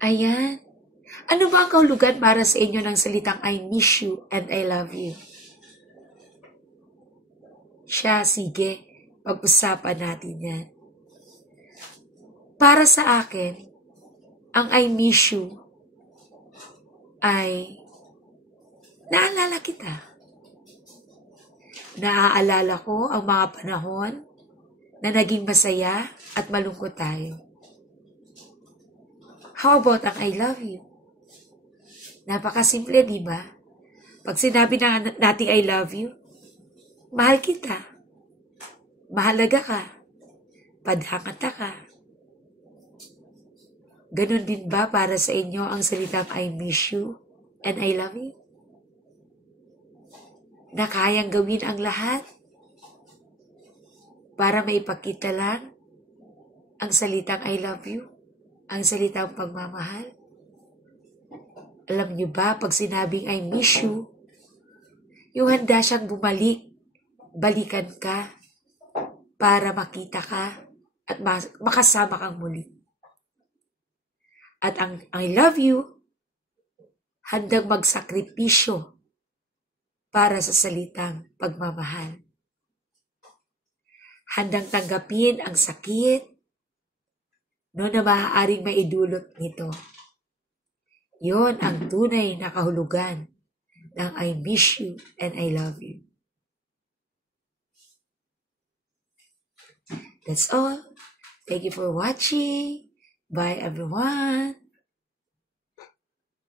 Ayan. Ano ba ang kahulugan para sa inyo ng salitang I miss you and I love you? Sige. Pag-usapan natin yan. Para sa akin, ang I miss you ay naalala kita. Naaalala ko ang mga panahon na naging masaya at malungkot tayo. How about ang I love you? Napakasimple, di ba? Pag sinabi natin I love you, mahal kita. Mahalaga ka. Padhangata ka. Ganon din ba para sa inyo ang salitang I miss you and I love you? Na kayang gawin ang lahat para maipakita lang ang salitang I love you, ang salitang pagmamahal. Alam niyo ba, pag sinabing I miss you, yung handa siyang balikan ka para makita ka at makasama kang muli. At ang I love you, handang magsakripisyo para sa salitang pagmamahal. Handang tanggapin ang sakit na maaaring maidulot nito. Yon ang tunay na kahulugan ng I miss you and I love you. That's all. Thank you for watching. Bye everyone.